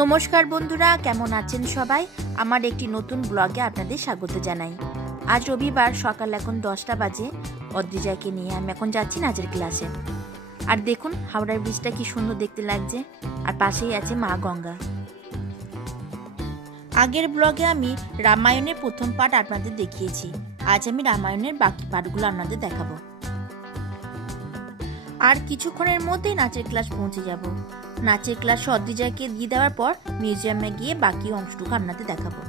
নমস্কার বন্ধুরা, কেমন আছেন সবাই? আমার একটি নতুন ব্লগে আপনাদের স্বাগত জানাই। আজ রবিবার, সকাল এখন 10টা বাজে। অদ্রিজাকে নিয়ে আমি এখন যাচ্ছি নাচের ক্লাসে। আর দেখুন হাওড়ার ব্রিজটা কি সুন্দর দেখতে লাগছে, আর পাশেই আছে মা গঙ্গা। আগের ব্লগে আমি রামায়ণের প্রথম পার্ট আপনাদের দেখিয়েছি। আজ আমি রামায়ণের বাকি পার্টগুলো আপনাদের দেখাবো। আর কিছুক্ষণের মধ্যেই নাচের ক্লাস পৌঁছে যাব। নাচের ক্লাসে অদ্রিজাকে দিয়ে দেওয়ার পর মিউজিয়ামে গিয়ে বাকি অংশটুকু আপনাদের দেখাবো।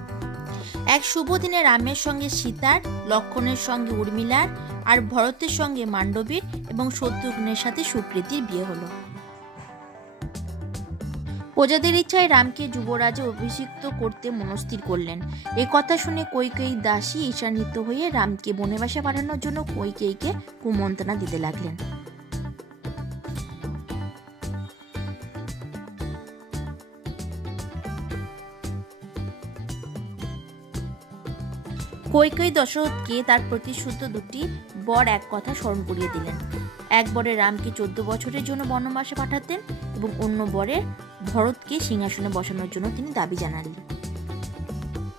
এক শুভ দিনে রামের সঙ্গে সীতার, লক্ষ্মণের সঙ্গে উর্মিলার, আর ভরতের সঙ্গে মান্ডবীর এবং শত্রুঘ্নের সাথে সুপ্রীতির বিয়ে হলো। প্রজাদের ইচ্ছায় রামকে যুবরাজে অভিষিক্ত করতে মনস্থির করলেন। এ কথা শুনে কৈকেয়ী দাসী ঈর্ষান্বিত হয়ে রামকে বনবাসে পাঠানোর জন্য কৈকেয়ীকে কুমন্ত্রণা দিতে লাগলেন। কৈকেয়ী দশরথকে তার প্রতিশ্রুত দুটি বর এক কথা স্মরণ করিয়ে দিলেন। এক বরে রামকে 14 বছরের জন্য বনবাসে পাঠাতেন এবং অন্য বরে ভরতকে সিংহাসনে বসানোর জন্য তিনি দাবি জানালেন।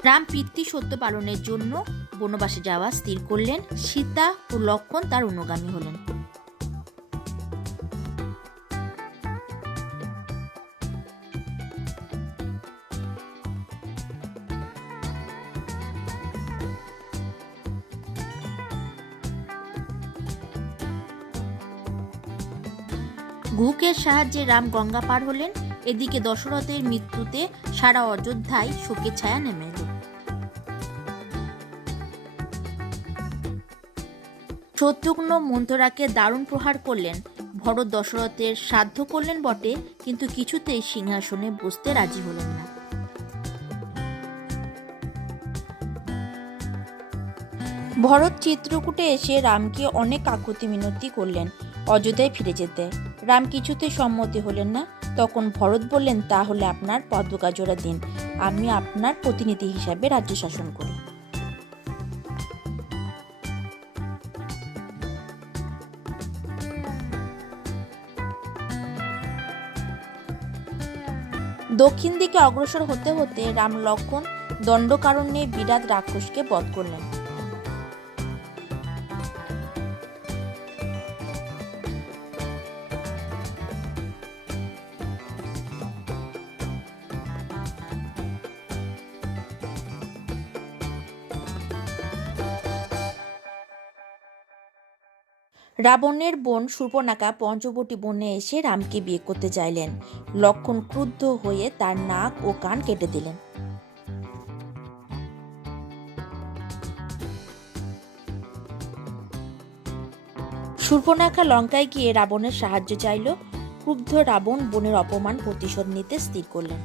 রাম পিতৃ সত্য পালনের জন্য বনবাসে যাওয়া স্থির করলেন। সীতা ও লক্ষ্মণ তার অনুগামী হলেন। ঘুকের সাহায্যে রাম গঙ্গা পার হলেন। এদিকে দশরথের মৃত্যুতে সারা অযোধ্যায় শোকের ছায়া নেমে এল। শত্রুঘ্ন মন্থরাকে দারুণ প্রহার করলেন। ভরত দশরথের শ্রাদ্ধ করলেন বটে, কিন্তু কিছুতেই সিংহাসনে বসতে রাজি হলেন না। ভরত চিত্রকূটে এসে রামকে অনেক কাকুতি মিনতি করলেন অযোধ্যায় ফিরে যেতে। রাম কিছুতেই সম্মতি হলেন না। তখন ভরত বললেন, তাহলে আপনার পতাকা জোড়া দিন, আমি আপনার প্রতিনিধি হিসাবে রাজ্য শাসন করি। দক্ষিণ দিকে অগ্রসর হতে হতে রাম লক্ষ্মণ দণ্ডকারণ্যে বিরাট রাক্ষসকে বধ করলেন। রাবণের বোন শূর্পণখা পঞ্চবটী বনে এসে রামকে বিয়ে করতে চাইলেন। লক্ষ্মণ ক্রুদ্ধ হয়ে তার নাক ও কান কেটে দিলেন। শূর্পণখা লঙ্কায় গিয়ে রাবণের সাহায্য চাইল। ক্রুদ্ধ রাবণ বোনের অপমান প্রতিশোধ নিতে স্থির করলেন।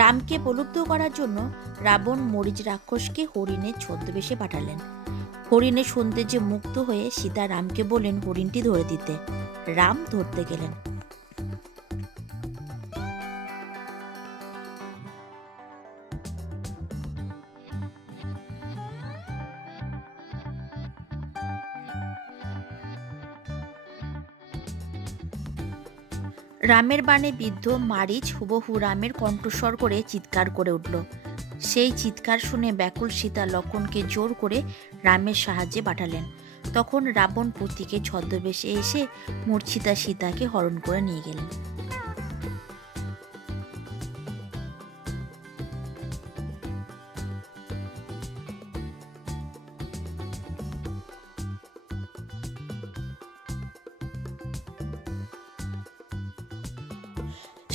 রামকে প্রলুব্ধ করার জন্য রাবণ মরিচ রাক্ষসকে হরিণের ছদ্মবেশে পাঠালেন। হরিণের সৌন্দর্যে মুগ্ধ হয়ে সীতা রামকে বললেন হরিণটি ধরে দিতে। রাম ধরতে গেলেন। রামের বাণে বিদ্ধ মারীচ হুবহু রামের কণ্ঠস্বর করে চিৎকার করে উঠল। সেই চিৎকার শুনে ব্যাকুল সীতা লক্ষ্মণকে জোর করে রামের সাহায্যে পাঠালেন। তখন রাবণ পতিকে ছদ্মবেশে এসে মূর্ছিতা সীতাকে হরণ করে নিয়ে গেলেন।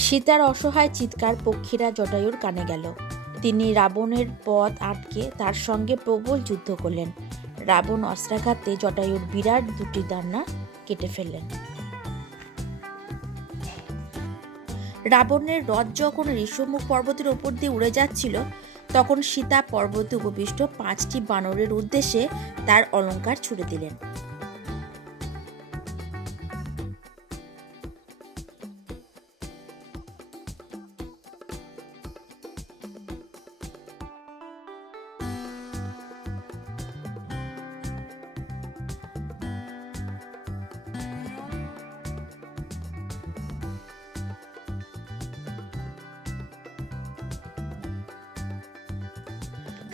সীতার অসহায় চিৎকার পক্ষীরা জটায়ুর কানে গেল। তিনি রাবণের পথ আটকে তার সঙ্গে প্রবল যুদ্ধ করলেন। রাবণ অস্ত্রাঘাতে জটায়ুর বিরাট দুটি ডানা কেটে ফেললেন। রাবণের রথ যখন ঋষ্যমুখ পর্বতের উপর দিয়ে উড়ে যাচ্ছিল, তখন সীতা পর্বতে উপবিষ্ট 5টি বানরের উদ্দেশ্যে তার অলঙ্কার ছুড়ে দিলেন।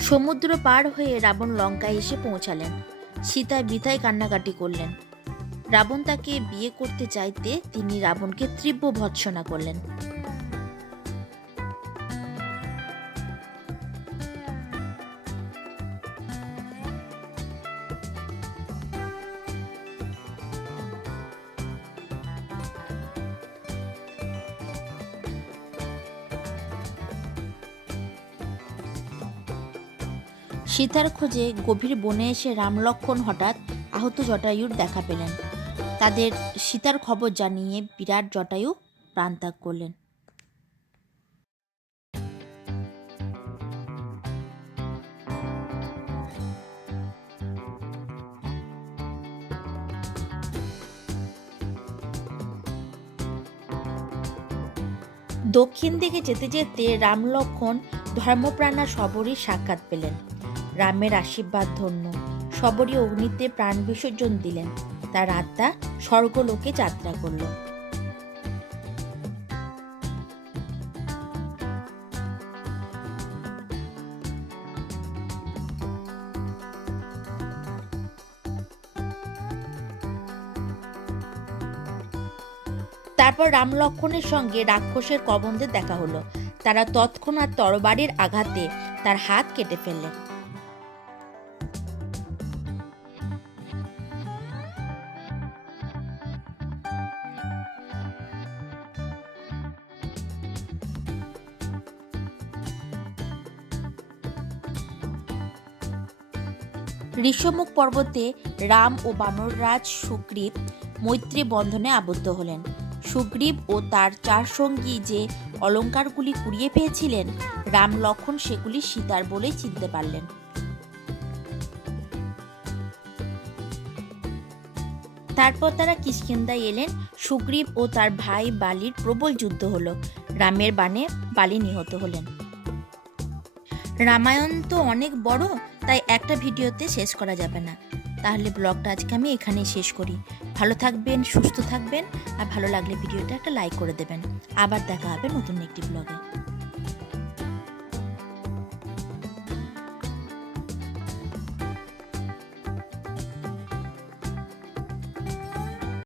সমুদ্র পার হয়ে রাবণ লঙ্কায় এসে পৌঁছালেন। সীতা বৃথায় কান্নাকাটি করলেন। রাবণ তাকে বিয়ে করতে চাইতে তিনি রাবণকে তীব্র ভর্ৎসনা করলেন। সীতার খোঁজে গভীর বনে এসে রাম লক্ষ্মণ হঠাৎ আহত জটায়ুর দেখা পেলেন। তাদের সীতার খবর জানিয়ে বিরাট জটায়ু প্রাণত্যাগ করলেন। দক্ষিণ দিকে যেতে যেতে রাম লক্ষ্মণ ধর্মপ্রাণা শবরীর সাক্ষাৎ পেলেন। রামের আশীর্বাদ ধন্য শবরী অগ্নিতে প্রাণ বিসর্জন দিলেন। তার আত্মা স্বর্গলোকে যাত্রা করল। তারপর রাম লক্ষ্মণের সঙ্গে রাক্ষসের কবন্ধের দেখা হলো। তারা তৎক্ষণাৎ তরবারির আঘাতে তার হাত কেটে ফেললেন। ঋষ্যমুখ পর্বতে রাম ও বানররাজ সুগ্রীব মৈত্রী বন্ধনে আবদ্ধ হলেন। সুগ্রীব ও তার 4 সঙ্গী যে অলঙ্কারগুলি কুড়িয়ে পেয়েছিলেন, রাম লক্ষ্মণ সেগুলি সীতার বলেই চিনতে পারলেন। তারপর তারা কিষ্কিন্ধায় এলেন। সুগ্রীব ও তার ভাই বালির প্রবল যুদ্ধ হলো। রামের বাণে বালি নিহত হলেন। রামায়ণ তো অনেক বড়, তাই একটা ভিডিওতে শেষ করা যাবে না। তাহলে ব্লগটা আজকে আমি এখানেই শেষ করি। ভালো থাকবেন, সুস্থ থাকবেন, আর ভালো লাগলে ভিডিওটা একটা লাইক করে দেবেন। আবার দেখা হবে নতুন একটি ব্লগে।